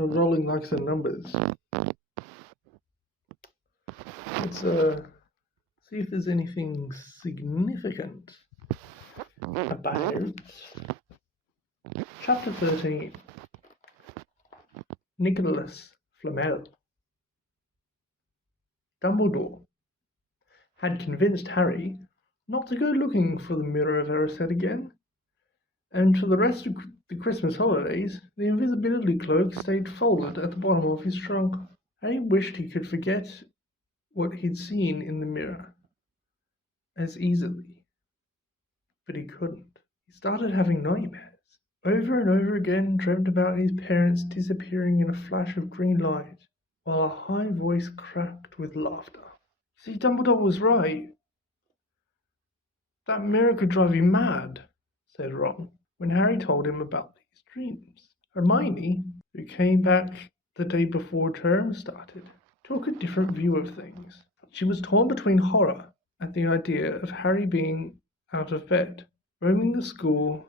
not rolling like the numbers. Let's see if there's anything significant about Chapter 13. Nicolas Flamel. Dumbledore had convinced Harry not to go looking for the Mirror of Erised again, and for the rest of the Christmas holidays, the invisibility cloak stayed folded at the bottom of his trunk. Harry wished he could forget what he'd seen in the mirror as easily, but he couldn't. He started having nightmares. Over and over again dreamt about his parents disappearing in a flash of green light, while a high voice cracked with laughter. See, Dumbledore was right. That mirror could drive you mad, said Ron, when Harry told him about these dreams. Hermione, who came back the day before term started, took a different view of things. She was torn between horror at the idea of Harry being out of bed, roaming the school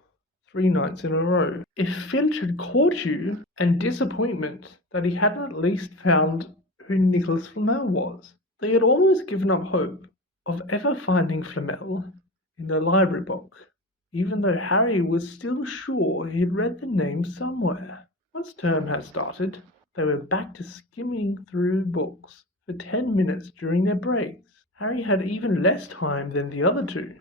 3 nights in a row, if Filch had caught you, and disappointment that he hadn't at least found who Nicolas Flamel was. They had almost given up hope of ever finding Flamel in the library book, even though Harry was still sure he had read the name somewhere. Once term had started, they were back to skimming through books for 10 minutes during their breaks. Harry had even less time than the other two,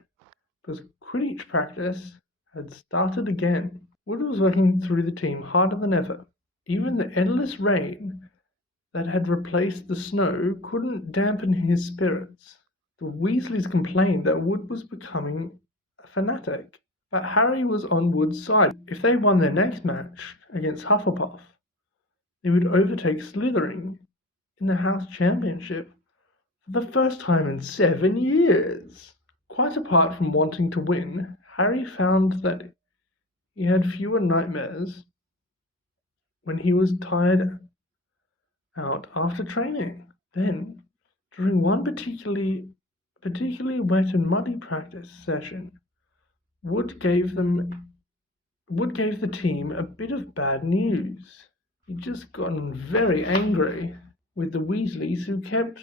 because Quidditch practice had started again. Wood was working through the team harder than ever. Even the endless rain that had replaced the snow couldn't dampen his spirits. The Weasleys complained that Wood was becoming a fanatic, but Harry was on Wood's side. If they won their next match against Hufflepuff, they would overtake Slytherin in the House Championship for the first time in 7 years. Quite apart from wanting to win, Harry found that he had fewer nightmares when he was tired out after training. Then, during one particularly wet and muddy practice session, Wood gave the team a bit of bad news. He'd just gotten very angry with the Weasleys, who kept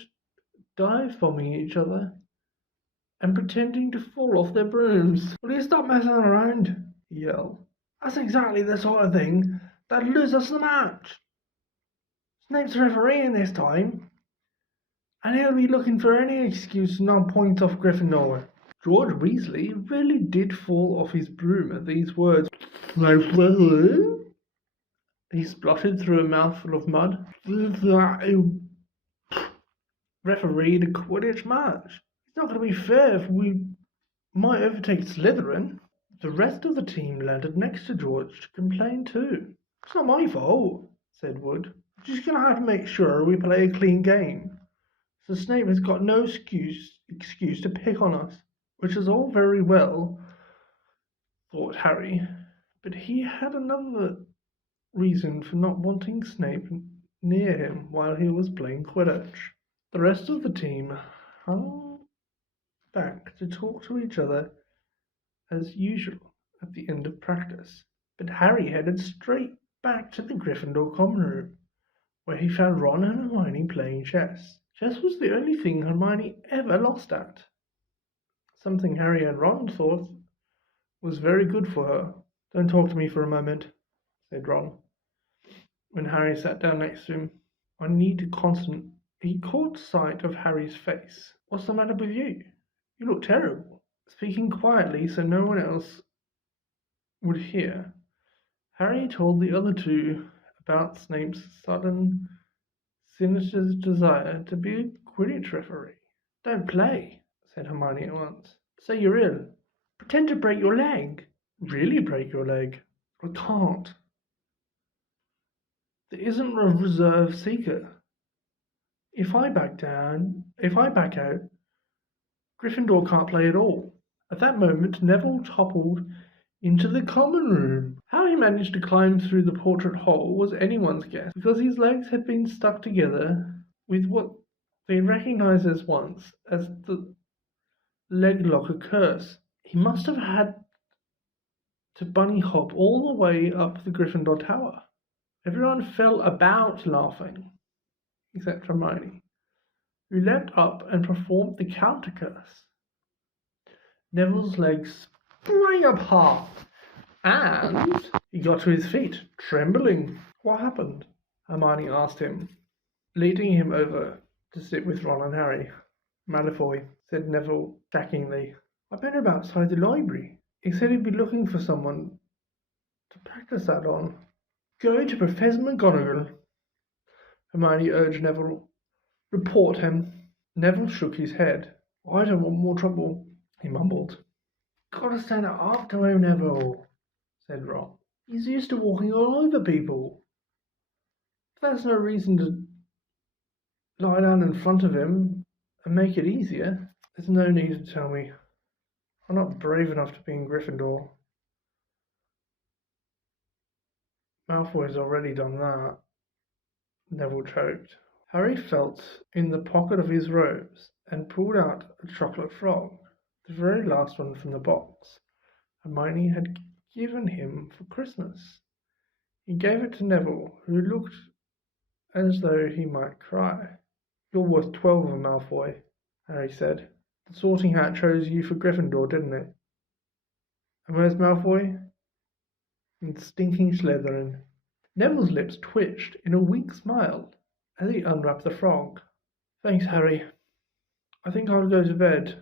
dive-bombing each other and pretending to fall off their brooms. "Will you stop messing around?" he yelled. "That's exactly the sort of thing that'd lose us the match. Snape's refereeing this time, and he'll be looking for any excuse to knock points off Gryffindor." George Weasley really did fall off his broom at these words. He spluttered through a mouthful of mud. "Referee the Quidditch match. It's not going to be fair if we might overtake Slytherin." The rest of the team landed next to George to complain too. "It's not my fault," said Wood. "We're just going to have to make sure we play a clean game. So Snape has got no excuse to pick on us." Which is all very well, thought Harry, but he had another reason for not wanting Snape near him while he was playing Quidditch. The rest of the team hung back to talk to each other as usual at the end of practice, but Harry headed straight back to the Gryffindor common room, where he found Ron and Hermione playing chess. Chess was the only thing Hermione ever lost at, something Harry and Ron thought was very good for her. "Don't talk to me for a moment," said Ron, when Harry sat down next to him. "I need to concentrate." He caught sight of Harry's face. "What's the matter with you? You look terrible." Speaking quietly so no one else would hear, Harry told the other two about Snape's sudden, sinister desire to be a Quidditch referee. "Don't play," said Hermione at once. "Say you're ill. Pretend to break your leg." "Really break your leg?" "I can't. There isn't a reserve seeker. If I back out, Gryffindor can't play at all." At that moment, Neville toppled into the common room. How he managed to climb through the portrait hole was anyone's guess, because his legs had been stuck together with what they recognized as once as the leg locker curse. He must have had to bunny hop all the way up the Gryffindor tower. Everyone fell about laughing, except Hermione, who leapt up and performed the counter curse. Neville's legs sprang apart, and he got to his feet, trembling. What happened? Hermione asked him, leading him over to sit with Ron and Harry. Malfoy, said Neville shockingly. I met him outside the library. He said he'd be looking for someone to practice that on. Go to Professor McGonagall, Hermione urged Neville. Report him. Neville shook his head. I don't want more trouble, he mumbled. Gotta stand up to him, Neville, said Ron. He's used to walking all over people. That's no reason to lie down in front of him and make it easier. There's no need to tell me. I'm not brave enough to be in Gryffindor. Malfoy's already done that. Neville choked. Harry felt in the pocket of his robes and pulled out a chocolate frog, the very last one from the box Hermione had given him for Christmas. He gave it to Neville, who looked as though he might cry. You're worth 12 of them, Malfoy, Harry said. The Sorting Hat chose you for Gryffindor, didn't it? And where's Malfoy? In stinking Slytherin. Neville's lips twitched in a weak smile as he unwrapped the frog. Thanks, Harry. I think I'll go to bed.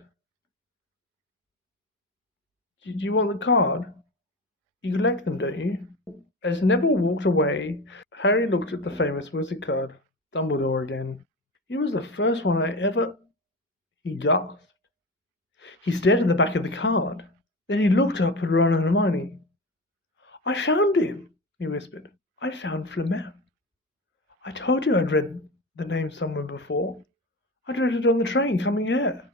Do you want the card? You collect them, don't you? As Neville walked away, Harry looked at the famous wizard card. Dumbledore again. He was the first one I ever... He gasped. He stared at the back of the card. Then he looked up at Ron and Hermione. I found him, he whispered. I found Flamel. I told you I'd read the name somewhere before. I'd read it on the train coming here.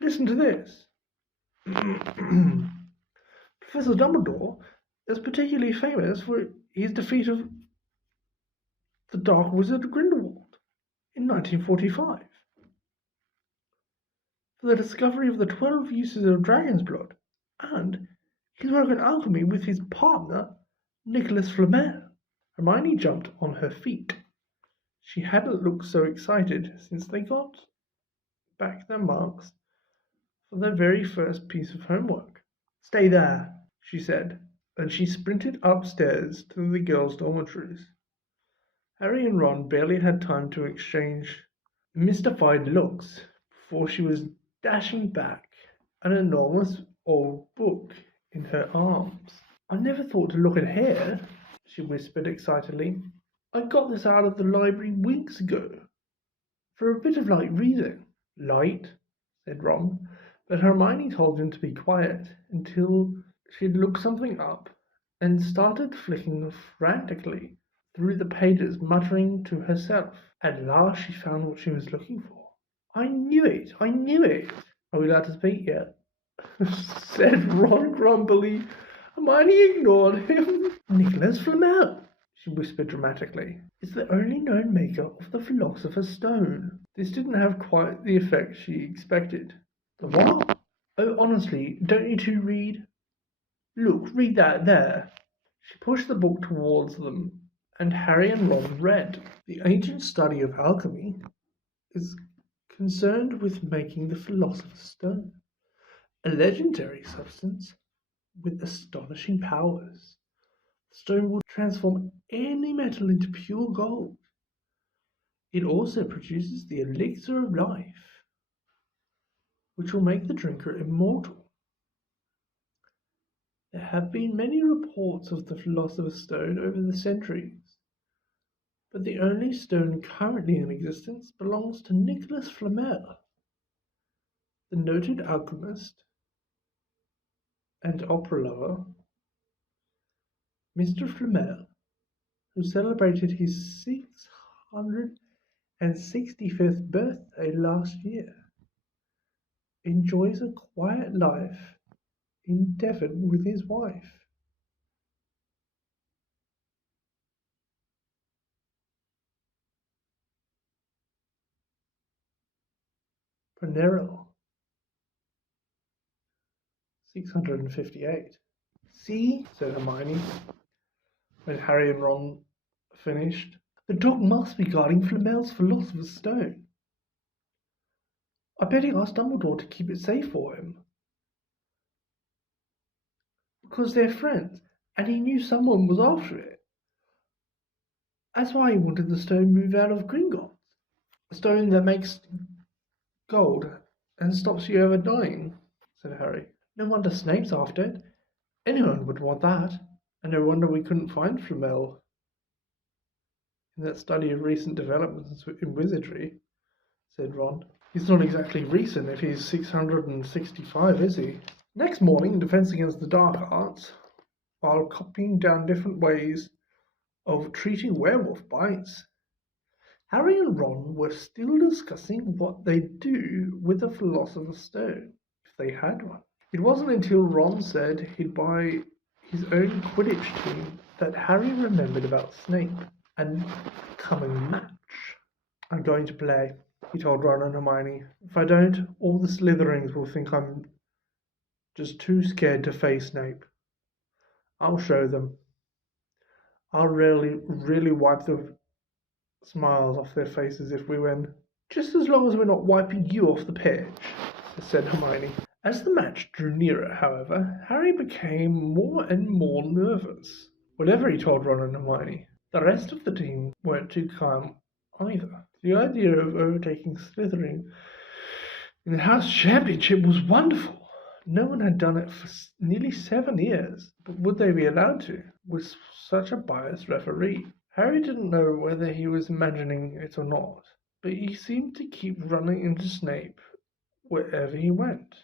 Listen to this. Professor Dumbledore is particularly famous for his defeat of the Dark Wizard Grindelwald in 1945, for the discovery of the 12 uses of dragon's blood, and his work in alchemy with his partner, Nicolas Flamel. Hermione jumped on her feet. She hadn't looked so excited since they got back their marks for their very first piece of homework. Stay there, she said, and she sprinted upstairs to the girls' dormitories. Harry and Ron barely had time to exchange mystified looks before she was dashing back, an enormous old book in her arms. I never thought to look at here, she whispered excitedly. I got this out of the library weeks ago for a bit of light reading. Light, said Ron, but Hermione told him to be quiet until she'd looked something up and started flicking frantically through the pages, muttering to herself. At last she found what she was looking for. I knew it! I knew it! Are we allowed to speak yet? said Ron grumpily. Hermione ignored him. Nicolas Flamel, she whispered dramatically, is the only known maker of the Philosopher's Stone. This didn't have quite the effect she expected. The what? Oh, honestly, don't you two read? Look, read that there. She pushed the book towards them, and Harry and Ron read. The ancient study of alchemy is concerned with making the Philosopher's Stone, a legendary substance with astonishing powers. The stone will transform any metal into pure gold. It also produces the elixir of life, which will make the drinker immortal. There have been many reports of the Philosopher's Stone over the centuries, but the only stone currently in existence belongs to Nicolas Flamel, the noted alchemist and opera lover. Mr. Flamel, who celebrated his 665th birthday last year, enjoys a quiet life in Devon with his wife. Pernero, 658. See, said Hermione, when Harry and Ron finished. The dog must be guarding Flamel's Philosopher's Stone. I bet he asked Dumbledore to keep it safe for him. Because they're friends, and he knew someone was after it. That's why he wanted the stone moved out of Gringotts. A stone that makes gold and stops you ever dying, said Harry. No wonder Snape's after it. Anyone would want that. And no wonder we couldn't find Flamel in that study of recent developments in wizardry, said Ron. He's not exactly recent if he's 665, is he? Next morning, in Defense Against the Dark Arts, while copying down different ways of treating werewolf bites, Harry and Ron were still discussing what they'd do with the Philosopher's Stone, if they had one. It wasn't until Ron said he'd buy his own Quidditch team that Harry remembered about Snape and coming match. I'm going to play, he told Ron and Hermione. If I don't, all the Slytherins will think I'm just too scared to face Snape. I'll show them. I'll really wipe the smiles off their faces if we win. Just as long as we're not wiping you off the pitch, said Hermione. As the match drew nearer, however, Harry became more and more nervous. Whatever he told Ron and Hermione, the rest of the team weren't too calm either. The idea of overtaking Slytherin in the House Championship was wonderful. No one had done it for nearly 7 years, but would they be allowed to, with such a biased referee? Harry didn't know whether he was imagining it or not, but he seemed to keep running into Snape wherever he went.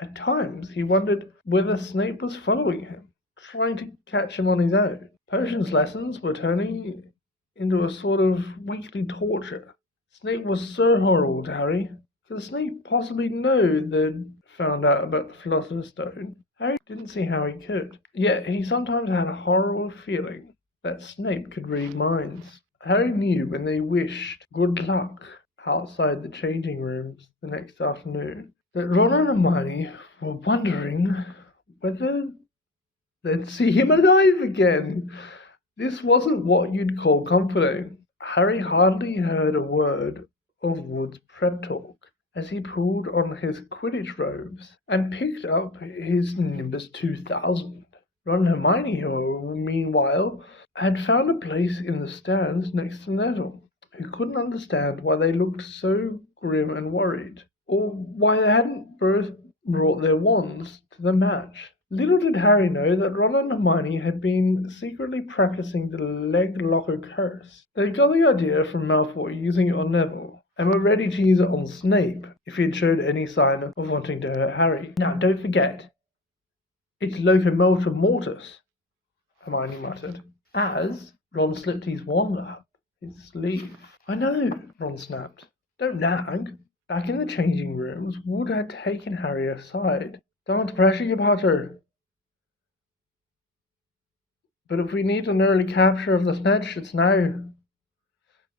At times, he wondered whether Snape was following him, trying to catch him on his own. Potions lessons were turning into a sort of weekly torture. Snape was so horrible to Harry. Could Snape possibly know they'd found out about the Philosopher's Stone? Harry didn't see how he could. Yet he sometimes had a horrible feeling that Snape could read minds. Harry knew when they wished good luck outside the changing rooms the next afternoon that Ron and Hermione were wondering whether they'd see him alive again. This wasn't what you'd call comforting. Harry hardly heard a word of Wood's prep talk as he pulled on his Quidditch robes and picked up his Nimbus 2000. Ron and Hermione, however, meanwhile, had found a place in the stands next to Neville, who couldn't understand why they looked so grim and worried, or why they hadn't both brought their wands to the match. Little did Harry know that Ron and Hermione had been secretly practicing the leg locker curse. They got the idea from Malfoy using it on Neville, and were ready to use it on Snape if he had showed any sign of wanting to hurt Harry. Now, don't forget, it's Locomotor Mortis, Hermione muttered, as Ron slipped his wand up his sleeve. I know, Ron snapped. Don't nag. Back in the changing rooms, Wood had taken Harry aside. Don't want to pressure you, Potter, but if we need an early capture of the snitch, it's now.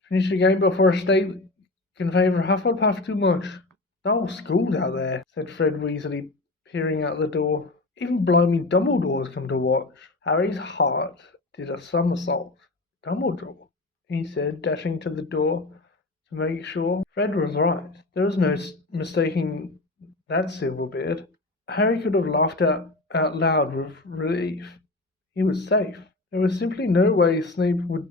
Finish the game before Snape can favour Hufflepuff too much. Oh, school's out there, said Fred Weasley, peering out the door. Even blimey Dumbledore's come to watch. Harry's heart did a somersault. Dumbledore, he said, dashing to the door to make sure. Fred was right. There was no mistaking that Silverbeard. Harry could have laughed out loud with relief. He was safe. There was simply no way Snape would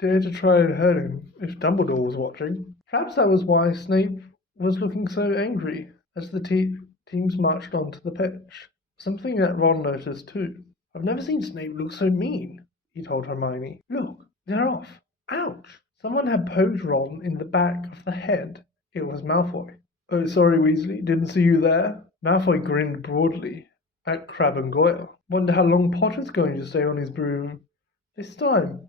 dare to try and hurt him if Dumbledore was watching. Perhaps that was why Snape was looking so angry as the teams marched onto the pitch. Something that Ron noticed too. I've never seen Snape look so mean, he told Hermione. Look, they're off. Ouch! Someone had poked Ron in the back of the head. It was Malfoy. Oh, sorry, Weasley, didn't see you there. Malfoy grinned broadly at Crabbe and Goyle. Wonder how long Potter's going to stay on his broom this time.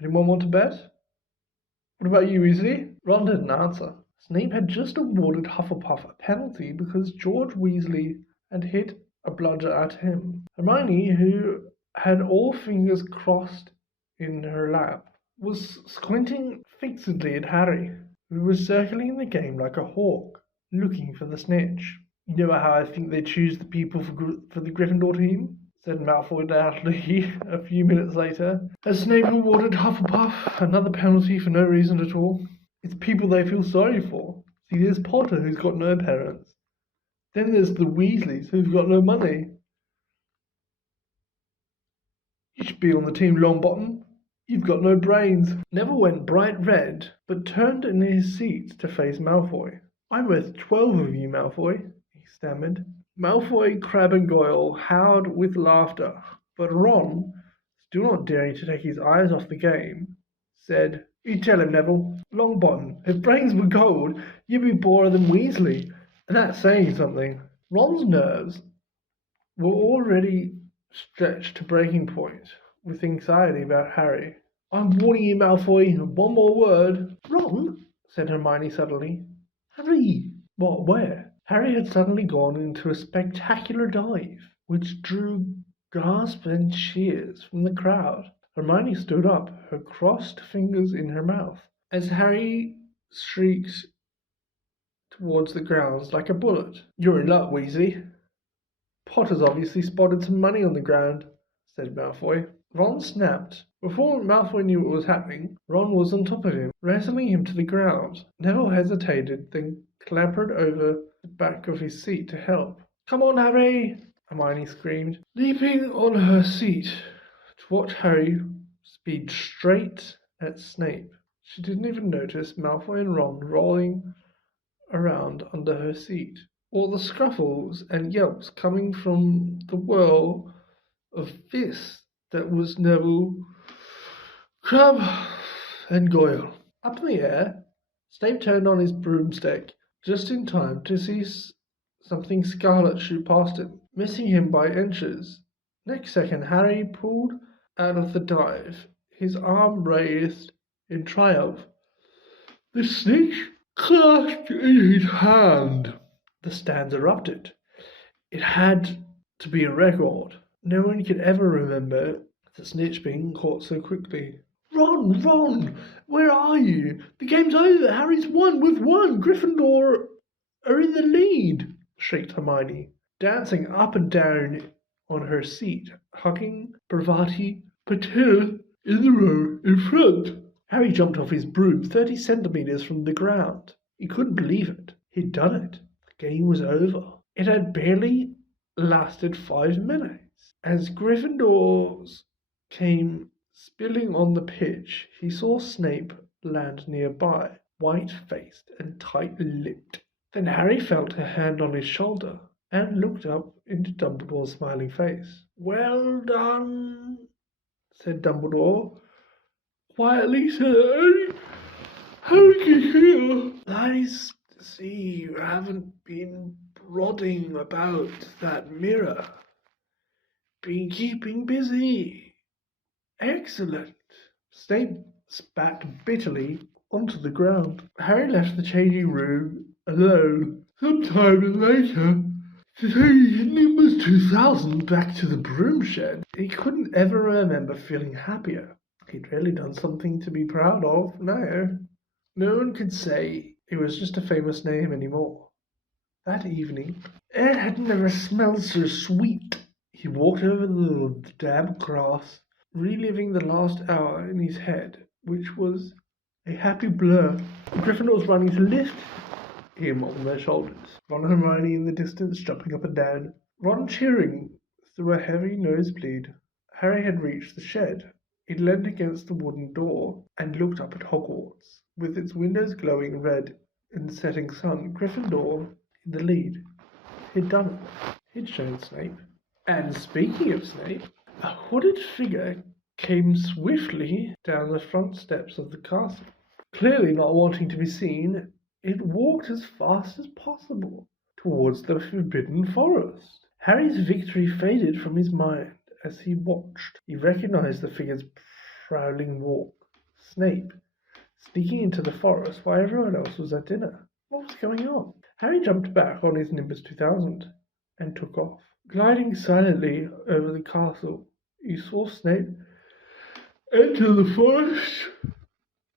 Anyone want to bet? What about you, Weasley? Ron didn't answer. Snape had just awarded Hufflepuff a penalty because George Weasley had hit a bludger at him. Hermione, who had all fingers crossed in her lap, was squinting fixedly at Harry, who was circling the game like a hawk, looking for the snitch. You know how I think they choose the people for the Gryffindor team? said Malfoy loudly a few minutes later, as Snape awarded Hufflepuff another penalty for no reason at all. It's people they feel sorry for. See, there's Potter, who's got no parents. Then there's the Weasleys, who've got no money. You should be on the team, Longbottom. You've got no brains. Neville went bright red, but turned in his seat to face Malfoy. I'm worth 12 of you, Malfoy, he stammered. Malfoy, Crabbe and Goyle howled with laughter, but Ron, still not daring to take his eyes off the game, said, You tell him, Neville. Longbottom, if brains were gold, you'd be poorer than Weasley, and that's saying something. Ron's nerves were already stretched to breaking point with anxiety about Harry. I'm warning you, Malfoy, one more word. Ron, said Hermione suddenly. Harry! What, where? Harry had suddenly gone into a spectacular dive, which drew gasps and cheers from the crowd. Hermione stood up, her crossed fingers in her mouth, as Harry shrieked towards the grounds like a bullet. You're in luck, Weasley. Potter's obviously spotted some money on the ground, said Malfoy. Ron snapped. Before Malfoy knew what was happening, Ron was on top of him, wrestling him to the ground. Neville hesitated, then clambered over the back of his seat to help. Come on, Harry! Hermione screamed, leaping on her seat to watch Harry speed straight at Snape. She didn't even notice Malfoy and Ron rolling around under her seat, or the scuffles and yelps coming from the whirl of fists that was Neville, Crabbe, and Goyle. Up in the air, Snape turned on his broomstick just in time to see something scarlet shoot past him, missing him by inches. Next second, Harry pulled out of the dive, his arm raised in triumph. The snitch clasped in his hand. The stands erupted. It had to be a record. No one could ever remember the snitch being caught so quickly. Ron, where are you? The game's over. Harry's won. We've won. Gryffindor are in the lead, shrieked Hermione, dancing up and down on her seat, hugging Parvati Patil in the row in front. Harry jumped off his broom 30 centimeters from the ground. He couldn't believe it. He'd done it. The game was over. It had barely lasted 5 minutes. As Gryffindors came spilling on the pitch, he saw Snape land nearby, white-faced and tight-lipped. Then Harry felt a hand on his shoulder and looked up into Dumbledore's smiling face. Well done, said Dumbledore. Quietly said Harry can hear. Nice to see you haven't been prodding about that mirror. Been keeping busy. Excellent. Snape spat bitterly onto the ground. Harry left the changing room alone. Sometime later, to take Nimbus 2000 back to the broom shed. He couldn't ever remember feeling happier. He'd really done something to be proud of now. No one could say it was just a famous name anymore. That evening, air had never smelled so sweet. He walked over the damp grass, reliving the last hour in his head, which was a happy blur. The Gryffindors running to lift him on their shoulders. Ron and Hermione in the distance, jumping up and down. Ron cheering through a heavy nosebleed. Harry had reached the shed. It leaned against the wooden door and looked up at Hogwarts, with its windows glowing red in the setting sun. Gryffindor in the lead. He'd done it. He'd shown Snape. And speaking of Snape, a hooded figure came swiftly down the front steps of the castle. Clearly not wanting to be seen, it walked as fast as possible towards the Forbidden Forest. Harry's victory faded from his mind as he watched. He recognized the figure's prowling walk. Snape, sneaking into the forest while everyone else was at dinner. What was going on? Harry jumped back on his Nimbus 2000 and took off. Gliding silently over the castle, he saw Snape enter the forest.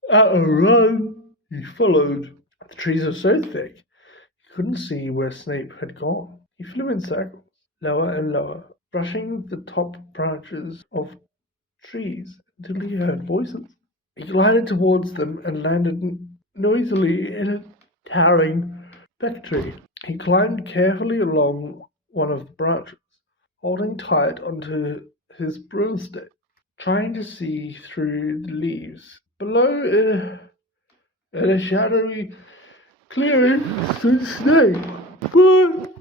At a run, he followed. The trees were so thick, he couldn't see where Snape had gone. He flew in circles, lower and lower, brushing the top branches of trees until he heard voices. He glided towards them and landed noisily in a towering tree. He climbed carefully along one of the branches, holding tight onto his broomstick, trying to see through the leaves. Below, in a shadowy clearing, stood Snape. But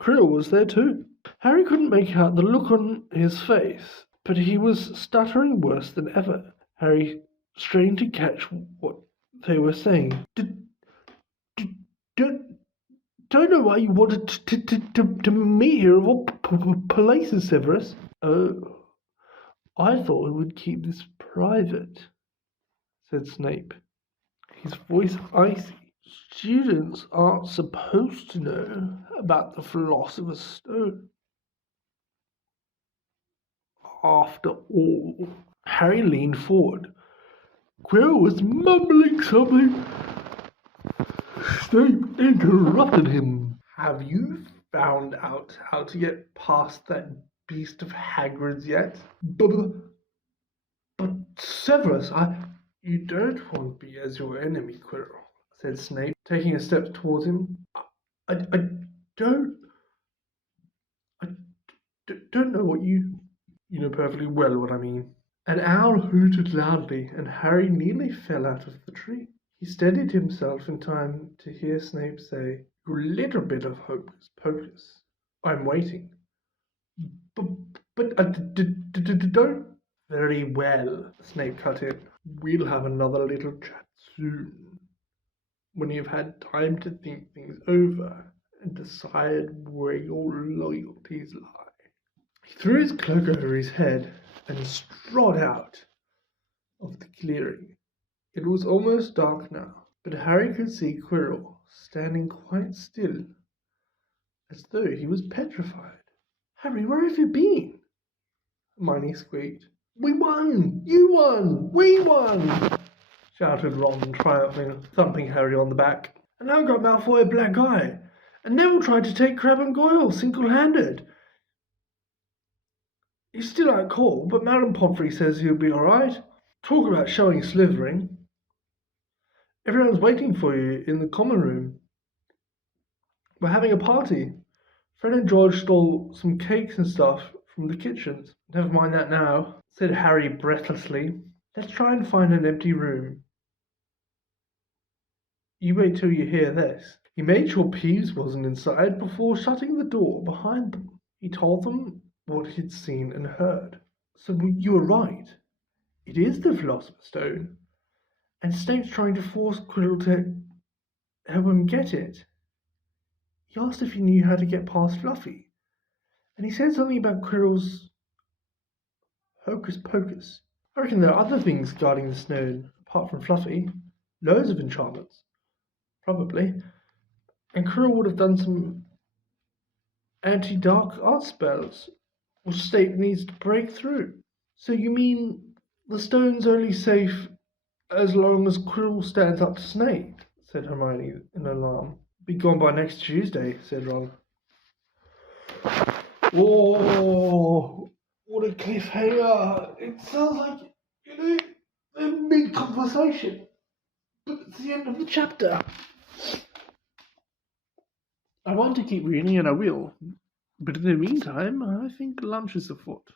Krill was there too. Harry couldn't make out the look on his face, but he was stuttering worse than ever. Harry strained to catch what they were saying. Don't know why you wanted to meet here of all places, Severus. Oh, I thought we would keep this private, said Snape, his voice icy. Students aren't supposed to know about the Philosopher's Stone. After all, Harry leaned forward. Quirrell was mumbling something. Snape interrupted him. Have you found out how to get past that beast of Hagrid's yet? But Severus, You don't want to be as your enemy, Quirrell, said Snape, taking a step towards him. I don't... I don't know what you... You know perfectly well what I mean. An owl hooted loudly, and Harry nearly fell out of the tree. He steadied himself in time to hear Snape say, "You little bit of hocus pocus. I'm waiting." But don't. Very well, Snape cut in. We'll have another little chat soon, when you've had time to think things over and decide where your loyalties lie. He threw his cloak over his head and strode out of the clearing. It was almost dark now, but Harry could see Quirrell standing quite still, as though he was petrified. "Harry, where have you been?" Hermione squeaked. "We won! You won! We won!" shouted Ron, triumphing, thumping Harry on the back. "And now got Malfoy a black eye, and Neville tried to take Crabbe and Goyle single-handed. He's still out cold, but Madame Pomfrey says he'll be all right. Talk about showing slithering. Everyone's waiting for you in the common room. We're having a party. Fred and George stole some cakes and stuff from the kitchens." "Never mind that now," said Harry breathlessly. "Let's try and find an empty room. You wait till you hear this." He made sure Peeves wasn't inside before shutting the door behind them. He told them what he'd seen and heard. "So you were right. It is the Philosopher's Stone, and Snape's trying to force Quirrell to help him get it. He asked if he knew how to get past Fluffy, and he said something about Quirrell's hocus pocus. I reckon there are other things guarding the stone, apart from Fluffy. Loads of enchantments, probably. And Quirrell would have done some anti-dark art spells, which Snape needs to break through." "So you mean the stone's only safe as long as Quirrell stands up to Snape?" said Hermione in alarm. "Be gone by next Tuesday," said Ron. Whoa! What a cliffhanger! It sounds like, a mid-conversation, but it's the end of the chapter. I want to keep reading, and I will. But in the meantime, I think lunch is afoot.